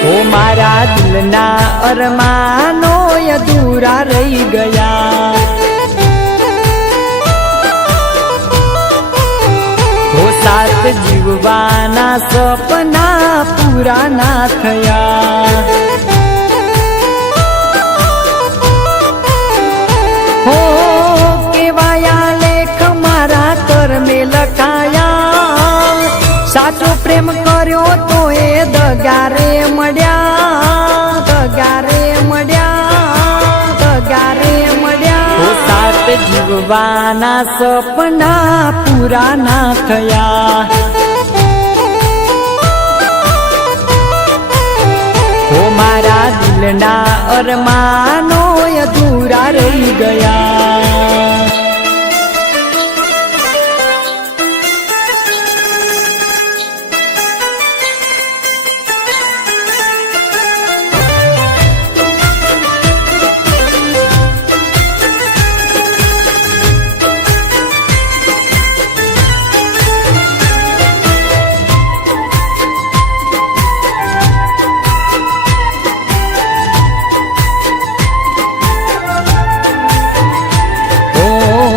ओ मारा दिलना अरमानो अधूरा रही गया। ओ साथ जीववाना सपना पूरा ना थया। हो केवाया लेख मारा कर में लखाया। साचो प्रेम कर्यो तो ए दगारे मड्या, दगारे मड्या, दगारे मड्या। ओ साथ जीववाना सपना पूरा ना थया। ओ मारा दिलना अरमानो अधूरा रही गया।